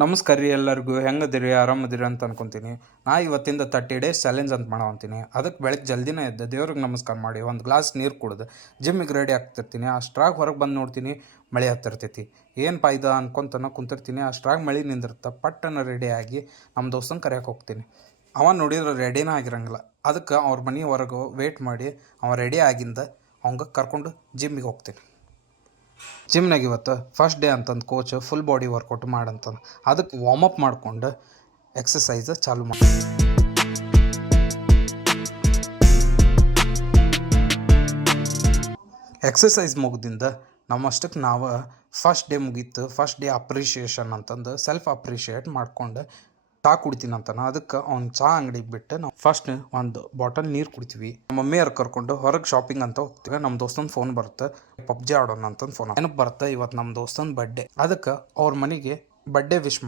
ನಮಸ್ಕಾರ ರೀ ಎಲ್ಲರಿಗೂ. ಹೆಂಗದಿರಿ? ಆರಾಮದಿರಿ ಅಂತ ಅನ್ಕೊಂತೀನಿ. ನಾ ಇವತ್ತಿಂದ 30 ಡೇಸ್ ಚಾಲೆಂಜ್ ಅಂತ ಮಾಡವಂತೀನಿ. ಅದಕ್ಕೆ ಬೆಳಗ್ಗೆ ಜಲ್ದಿನೇ ಎದ್ದು ದೇವ್ರಿಗೆ ನಮಸ್ಕಾರ ಮಾಡಿ ಒಂದು ಗ್ಲಾಸ್ ನೀರು ಕುಡ್ದು ಜಿಮ್ಮಿಗೆ ರೆಡಿ ಆಗ್ತಿರ್ತೀನಿ. ಅಷ್ಟ್ರಾಗ ಹೊರಗೆ ಬಂದು ನೋಡ್ತೀನಿ, ಮಳೆ ಹತ್ತಿರ್ತೈತಿ. ಏನು ಪಾಯ್ದ ಅನ್ಕೊಂತನ ಕುಂತಿರ್ತೀನಿ. ಅಷ್ಟ್ರಾಗ ಮಳೆ ನಿಂದಿರುತ್ತೆ. ಪಟ್ಟನ ರೆಡಿಯಾಗಿ ನಮ್ಮ ದೋಸ್ತನ ಕರೆಯೋಕೆ ಹೋಗ್ತೀನಿ. ಅವ ನೋಡಿದ್ರೆ ರೆಡಿನೇ ಆಗಿರಂಗಿಲ್ಲ. ಅದಕ್ಕೆ ಅವ್ರ ಮನೆ ಹೊರಗೆ ವೇಟ್ ಮಾಡಿ ಅವ ರೆಡಿ ಆಗಿಂದ ಅವಂಗೆ ಕರ್ಕೊಂಡು ಜಿಮ್ಮಿಗೆ ಹೋಗ್ತೀನಿ. ಜಿಮ್ನಾಗ ಇವತ್ತು ಫಸ್ಟ್ ಡೇ ಅಂತಂದು ಕೋಚ್ ಫುಲ್ ಬಾಡಿ ವರ್ಕೌಟ್ ಮಾಡಂತಂದು ಅದಕ್ಕೆ ವಾರ್ಮಪ್ ಮಾಡ್ಕೊಂಡು ಎಕ್ಸಸೈಸ್ ಚಾಲು ಮಾಡಿ. ಎಕ್ಸಸೈಸ್ ಮುಗ್ದಿಂದ ನಮ್ಮಷ್ಟಕ್ಕೆ ನಾವು ಫಸ್ಟ್ ಡೇ ಮುಗೀತು. ಫಸ್ಟ್ ಡೇ ಅಪ್ರಿಷಿಯೇಷನ್ ಅಂತಂದು ಸೆಲ್ಫ್ ಅಪ್ರಿಷಿಯೇಟ್ ಮಾಡ್ಕೊಂಡು ಚಹಾ ಕುಡಿತೀನಿ ಅಂತಾನೆ. ಅದಕ್ಕೆ ಅವ್ನು ಚಹಾ ಅಂಗಡಿಗೆ ಬಿಟ್ಟು ನಾವು ಫಸ್ಟ್ ಒಂದು ಬಾಟಲ್ ನೀರು ಕುಡಿತೀವಿ. ನಮ್ಮ ಮಮ್ಮಿಯವ್ರು ಕರ್ಕೊಂಡು ಹೊರಗೆ ಶಾಪಿಂಗ್ ಅಂತ ಹೋಗ್ತೀವಿ. ನಮ್ಮ ದೋಸ್ತನ ಫೋನ್ ಬರುತ್ತೆ, ಪಬ್ಜಿ ಆಡೋಣ ಅಂತಂದು ಫೋನ್ ಏನಕ್ಕೆ ಬರುತ್ತೆ. ಇವತ್ತು ನಮ್ಮ ದೋಸ್ತನ ಬರ್ಡೇ. ಅದಕ್ಕೆ ಅವ್ರ ಮನೆಗೆ ಬರ್ಡೇ ವಿಶ್